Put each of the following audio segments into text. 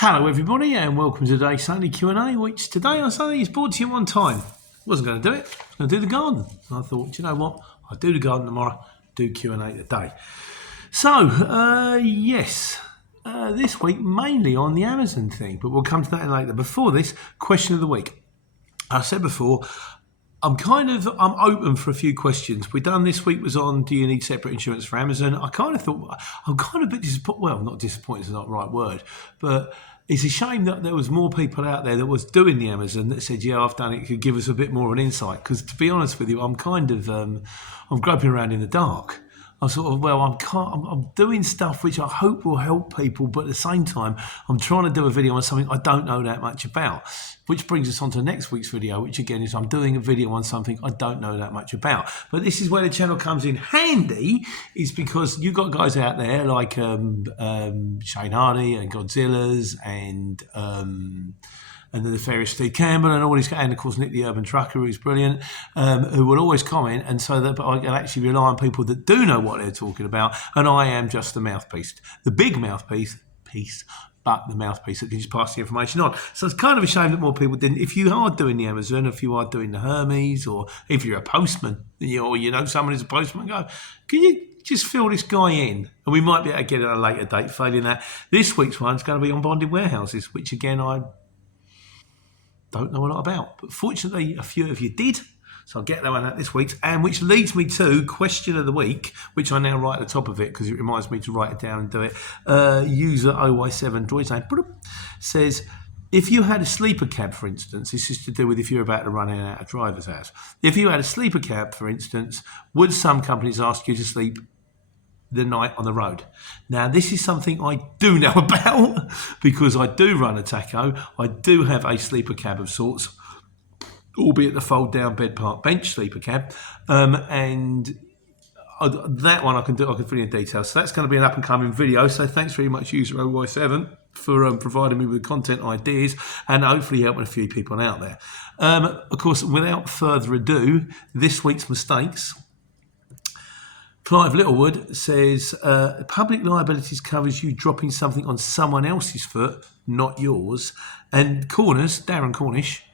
Hello everybody and welcome to today's Sunday Q&A, which today on Sunday is brought to you on time. Wasn't going to do it, I was going to do the garden. And I thought, you know what, I'll do the garden tomorrow, do Q&A today. So, this week mainly on the Amazon thing, but we'll come to that later. Before this, question of the week. I said before, I'm open for a few questions. We've done this week was on, do you need separate insurance for Amazon? I kind of thought, I'm kind of a bit disappointed, well, not disappointed is not the right word, but it's a shame that there was more people out there that was doing the Amazon that said, yeah, I've done it, could give us a bit more of an insight. Because to be honest with you, I'm groping around in the dark. I'm doing stuff which I hope will help people, but at the same time, I'm trying to do a video on something I don't know that much about. Which brings us on to next week's video, which again is I'm doing a video on something I don't know that much about. But this is where the channel comes in handy, is because you've got guys out there like Shane Hardy and Godzilla's and the nefarious Steve Campbell and all these guys, and of course Nick the Urban Trucker, who's brilliant, who will always comment, and so that I can actually rely on people that do know what they're talking about, and I am just the mouthpiece, the big mouthpiece, but the mouthpiece that can just pass the information on. So it's kind of a shame that more people didn't. If you are doing the Amazon, if you are doing the Hermes, or if you're a postman, or you know someone who's a postman, go, can you just fill this guy in? And we might be able to get it at a later date. Failing that, this week's one's going to be on bonded warehouses, which again I don't know a lot about, but fortunately a few of you did, so I'll get that one out this week. And which leads me to question of the week, which I now write at the top of it because it reminds me to write it down and do it. User OY7 Droid's name says, if you had a sleeper cab, for instance, this is to do with if you're about to run in and out of driver's house. If you had a sleeper cab, for instance, would some companies ask you to sleep the night on the road? Now, this is something I do know about because I do run a taco. I do have a sleeper cab of sorts, albeit the fold down bed park bench sleeper cab, and that one I can fill in details. So that's going to be an up and coming video. So thanks very much, user OY7, for providing me with content ideas and hopefully helping a few people out there. Of course, without further ado, this week's mistakes. Clive Littlewood says, public liabilities covers you dropping something on someone else's foot, not yours. And Darren Cornish,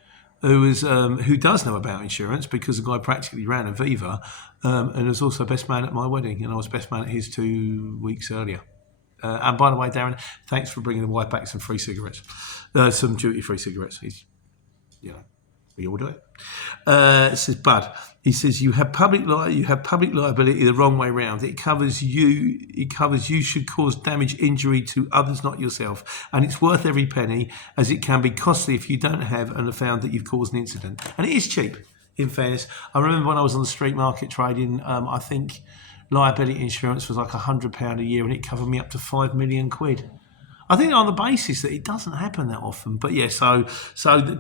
who does know about insurance because the guy practically ran Aviva, and was also best man at my wedding, and I was best man at his 2 weeks earlier. And by the way, Darren, thanks for bringing the wife back some free cigarettes, some duty-free cigarettes. We all do it. It says, Bud. He says you have public liability the wrong way round. It covers you. You should cause damage, injury to others, not yourself, and it's worth every penny, as it can be costly if you don't have and have found that you've caused an incident. And it is cheap. In fairness, I remember when I was on the street market trading, I think liability insurance was like £100 a year, and it covered me up to £5 million. I think on the basis that it doesn't happen that often. But yeah, so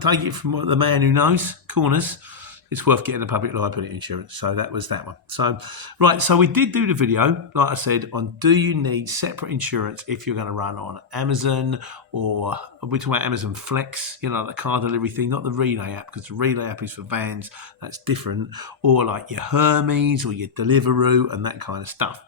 take it from the man who knows, Corners, it's worth getting the public liability insurance. So that was that one. So, right, so we did do the video, like I said, on do you need separate insurance if you're going to run on Amazon, or we're talking about Amazon Flex, the car delivery thing, not the Relay app, because the Relay app is for vans, that's different, or like your Hermes or your Deliveroo and that kind of stuff.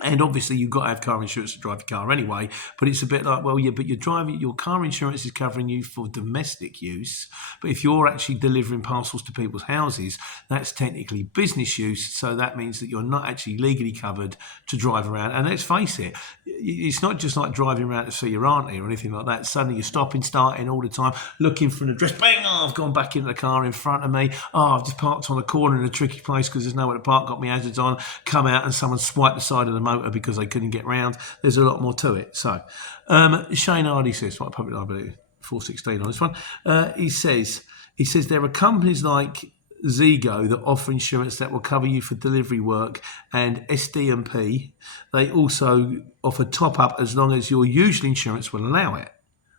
And obviously, you've got to have car insurance to drive your car anyway. But it's a bit like, well, yeah, but your car insurance is covering you for domestic use. But if you're actually delivering parcels to people's houses, that's technically business use. So that means that you're not actually legally covered to drive around. And let's face it, it's not just like driving around to see your auntie or anything like that. Suddenly you're stopping, starting all the time, looking for an address. Bang! Oh, I've gone back into the car in front of me. Oh, I've just parked on a corner in a tricky place because there's nowhere to park. Got my hazards on. Come out and someone swiped the side of the motor because they couldn't get round. There's a lot more to it. So Shane Hardy says, what public liability 416 on this one. He says there are companies like Zego that offer insurance that will cover you for delivery work, and SD&P. They also offer top up as long as your usual insurance will allow it.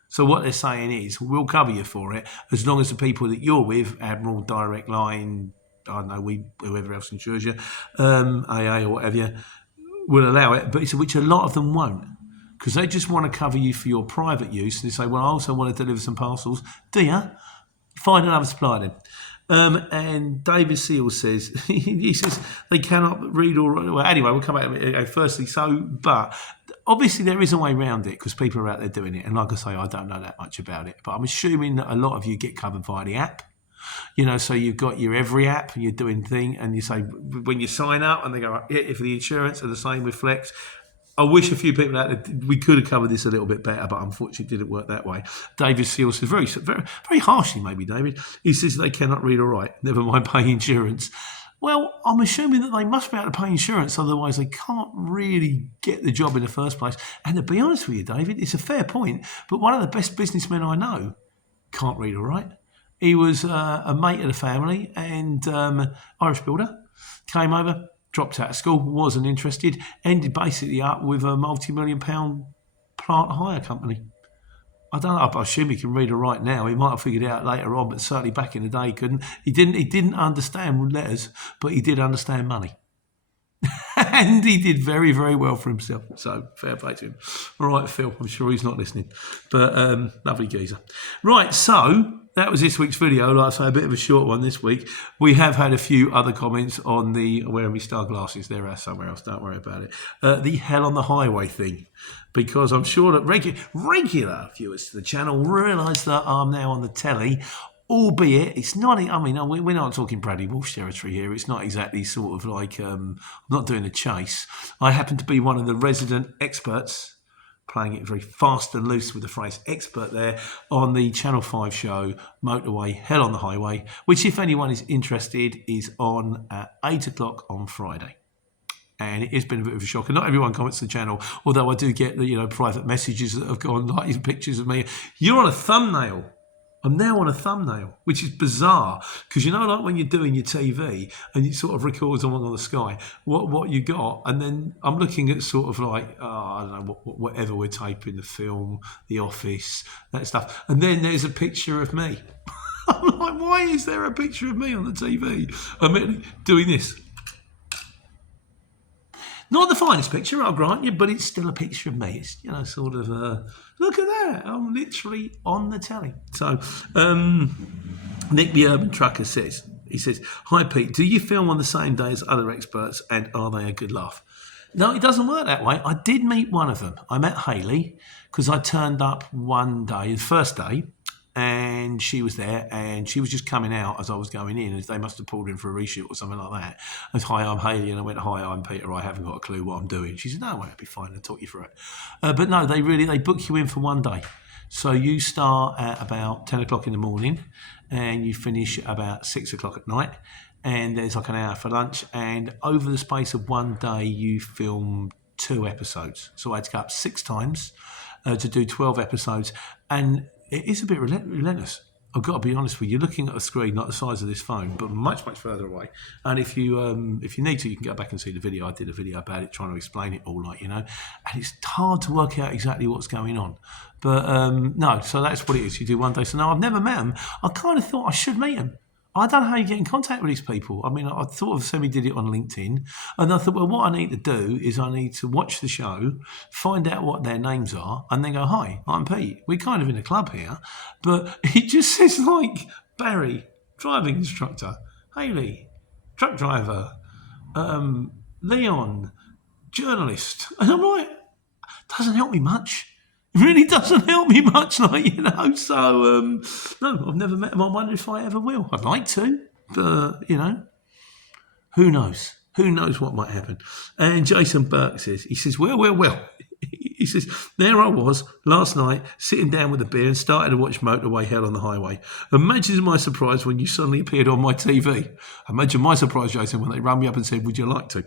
So what they're saying is, we'll cover you for it as long as the people that you're with, Admiral, Direct Line, I don't know, whoever else insures you, AA or whatever, will allow it, but which a lot of them won't, because they just want to cover you for your private use. They say, well, I also want to deliver some parcels. Do you? Find another supplier then. And David Seal says, he says they cannot read or write. Well, anyway, we'll come back to it. Firstly, but obviously there is a way around it because people are out there doing it. And like I say, I don't know that much about it, but I'm assuming that a lot of you get covered via the app. So you've got your Evri app and you're doing thing, and you say when you sign up, and they go, yeah, for the insurance, and the same with Flex. I wish a few people out there, we could have covered this a little bit better, but unfortunately it didn't work that way. David Seal says, very, very, very harshly maybe, David, he says they cannot read or write, never mind pay insurance. Well, I'm assuming that they must be able to pay insurance, otherwise they can't really get the job in the first place. And to be honest with you, David, it's a fair point, but one of the best businessmen I know can't read or write. He was a mate of the family and Irish builder, came over, dropped out of school, wasn't interested, ended basically up with a multi-million-pound plant hire company. I don't know. I assume he can read or write now. He might have figured it out later on, but certainly back in the day he couldn't. He didn't understand letters, but he did understand money. And he did very, very well for himself. So fair play to him. All right, Phil, I'm sure he's not listening. But lovely geezer. Right, so that was this week's video. Like I say, a bit of a short one this week. We have had a few other comments on the wearing my star glasses. They're somewhere else. Don't worry about it. The hell on the highway thing. Because I'm sure that regular viewers to the channel realise that I'm now on the telly. Albeit, it's not, I mean, we're not talking Bradley Walsh territory here. It's not exactly sort of like, I'm not doing a chase. I happen to be one of the resident experts, playing it very fast and loose with the phrase expert there, on the Channel 5 show, Motorway, Hell on the Highway, which, if anyone is interested, is on at 8 o'clock on Friday. And it has been a bit of a shock. And not everyone comments to the channel, although I do get the, private messages that have gone, like pictures of me. You're on a thumbnail. I'm now on a thumbnail, which is bizarre because like when you're doing your TV and you sort of record someone on the sky, what you got, and then I'm looking at sort of like I don't know whatever we're taping, the film, The Office, that stuff, and then there's a picture of me. I'm like, why is there a picture of me on the TV? I'm doing this. Not the finest picture, I'll grant you, but it's still a picture of me. It's, sort of, look at that. I'm literally on the telly. So, Nick the Urban Trucker says, hi Pete, do you film on the same day as other experts and are they a good laugh? No, it doesn't work that way. I did meet one of them. I met Hayley because I turned up one day, the first day, and she was there, and she was just coming out as I was going in, as they must have pulled in for a reshoot or something like that. I said, hi, I'm Hayley, and I went, hi, I'm Peter, I haven't got a clue what I'm doing. She said, no, I'll be fine, I'll talk you through it. But no, they book you in for one day. So you start at about 10 o'clock in the morning, and you finish at about 6 o'clock at night, and there's like an hour for lunch, and over the space of one day, you film 2 episodes. So I had to go up 6 times to do 12 episodes, and it is a bit relentless. I've got to be honest with you. You're looking at a screen like the size of this phone, but much, much further away. And if you need to, you can go back and see the video. I did a video about it, trying to explain it all, and it's hard to work out exactly what's going on. But no, so that's what it is. You do one day. So no, I've never met them. I kind of thought I should meet them. I don't know how you get in contact with these people. I mean, I thought of semi-did it on LinkedIn, and I thought, well, what I need to do is I need to watch the show, find out what their names are, and then go, hi, I'm Pete. We're kind of in a club here, but it just says like Barry, driving instructor, Hayley, truck driver, Leon, journalist. And I'm like, doesn't help me much. It really doesn't help me much, So, no, I've never met him. I wonder if I ever will. I'd like to, but, who knows? Who knows what might happen? And Jason Burke says, well. He says, there I was last night sitting down with a beer and started to watch Motorway, Hell on the Highway. Imagine my surprise when you suddenly appeared on my TV. Imagine my surprise, Jason, when they rang me up and said, would you like to?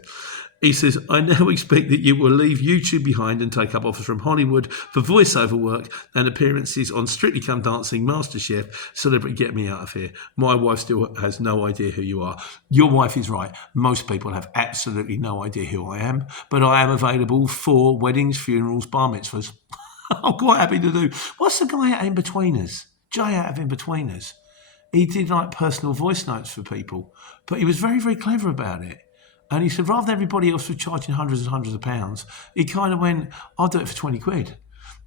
He says, I now expect that you will leave YouTube behind and take up offers from Hollywood for voiceover work and appearances on Strictly Come Dancing, MasterChef, Celebrity Get Me Out of Here. My wife still has no idea who you are. Your wife is right. Most people have absolutely no idea who I am, but I am available for weddings, funerals, bar mitzvahs. I'm quite happy to do. What's the guy at In-Betweeners? Jay out of In-Betweeners. He did like personal voice notes for people, but he was very, very clever about it. And he said, rather than everybody else was charging hundreds and hundreds of pounds, he kind of went, I'll do it for 20 quid.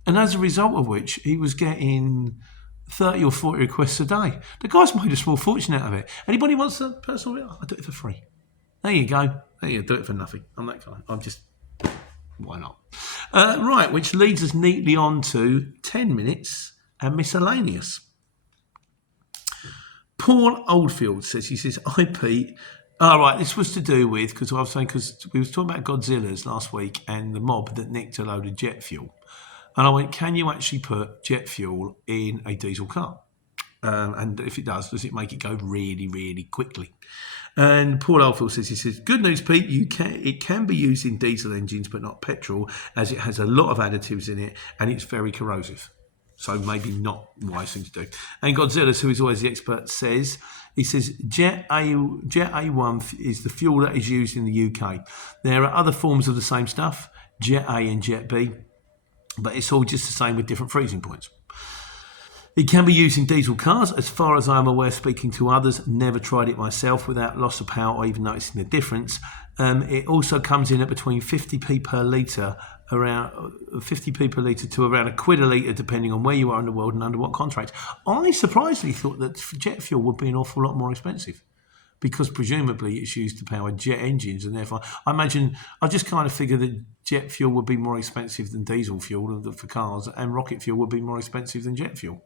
And as a result of which, he was getting 30 or 40 requests a day. The guy's made a small fortune out of it. Anybody wants a personal review? I'll do it for free. There you go. There you go. Do it for nothing. I'm that guy. I'm just, why not? Right, which leads us neatly on to 10 minutes and miscellaneous. Paul Oldfield says, hi Pete. All right, this was to do with, because we was talking about Godzillas last week and the mob that nicked a load of jet fuel. And I went, can you actually put jet fuel in a diesel car? And if it does it make it go really, really quickly? And Paul Oldfield says, good news, Pete, it can be used in diesel engines, but not petrol, as it has a lot of additives in it and it's very corrosive. So maybe not a wise thing to do. And Godzilla, who is always the expert, says, Jet A1 is the fuel that is used in the UK. There are other forms of the same stuff, Jet A and Jet B, but it's all just the same with different freezing points. It can be used in diesel cars. As far as I'm aware, speaking to others, never tried it myself without loss of power or even noticing the difference. It also comes in at between 50p per litre, around 50p per litre to around £1 a litre, depending on where you are in the world and under what contract. I surprisingly thought that jet fuel would be an awful lot more expensive, because presumably it's used to power jet engines, and therefore I just kind of figured that jet fuel would be more expensive than diesel fuel for cars, and rocket fuel would be more expensive than jet fuel,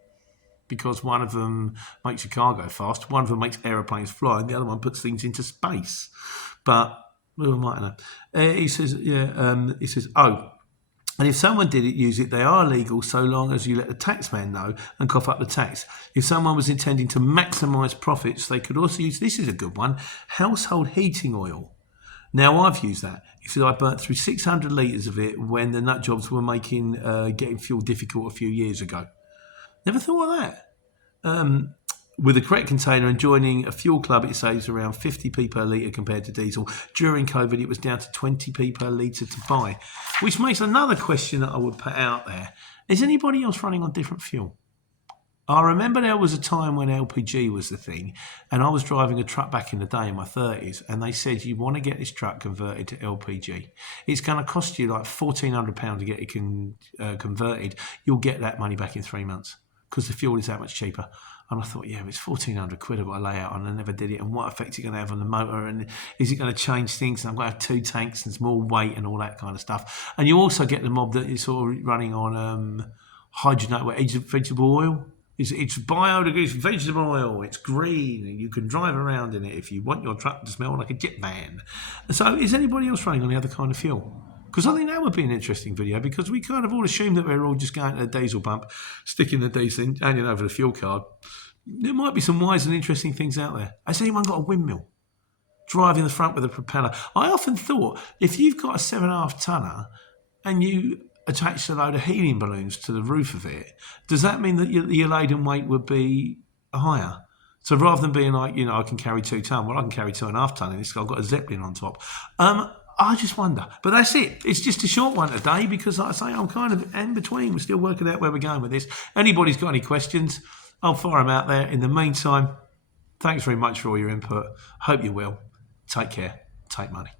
because one of them makes your car go fast, one of them makes aeroplanes fly, and the other one puts things into space. But who am I to know? He says, and if someone did use it, they are legal so long as you let the taxman know and cough up the tax. If someone was intending to maximise profits, they could also use, this is a good one, household heating oil. Now, I've used that. He said I burnt through 600 litres of it when the nut jobs were making getting fuel difficult a few years ago. Never thought of that. With the correct container and joining a fuel club, it saves around 50p per litre compared to diesel. During COVID, it was down to 20p per litre to buy, which makes another question that I would put out there. Is anybody else running on different fuel? I remember there was a time when LPG was the thing, and I was driving a truck back in the day in my 30s, and they said, you want to get this truck converted to LPG. It's going to cost you like £1,400 to get it converted. You'll get that money back in 3 months because the fuel is that much cheaper. And I thought, yeah, it's £1,400 I've got to lay out on. I never did it. And what effect is it going to have on the motor? And is it going to change things? And I'm going to have 2 tanks and it's more weight and all that kind of stuff. And you also get the mob that is sort of running on hydrogenated vegetable oil. It's biodegradable vegetable oil. It's green and you can drive around in it if you want your truck to smell like a jet van. So is anybody else running on the other kind of fuel? Because I think that would be an interesting video, because we kind of all assume that we're all just going to a diesel pump, sticking the diesel in, handing over the fuel card. There might be some wise and interesting things out there. Has anyone got a windmill? Driving the front with a propeller. I often thought, if you've got a 7.5 tonner and you attach a load of helium balloons to the roof of it, does that mean that your laden weight would be higher? So rather than being like, I can carry 2 tonne, well, I can carry 2.5 tonne in this. I've got a Zeppelin on top. I just wonder. But that's it. It's just a short one today because, like I say, I'm kind of in between. We're still working out where we're going with this. Anybody's got any questions, I'll fire them out there. In the meantime, thanks very much for all your input. Hope you will. Take care. Take money.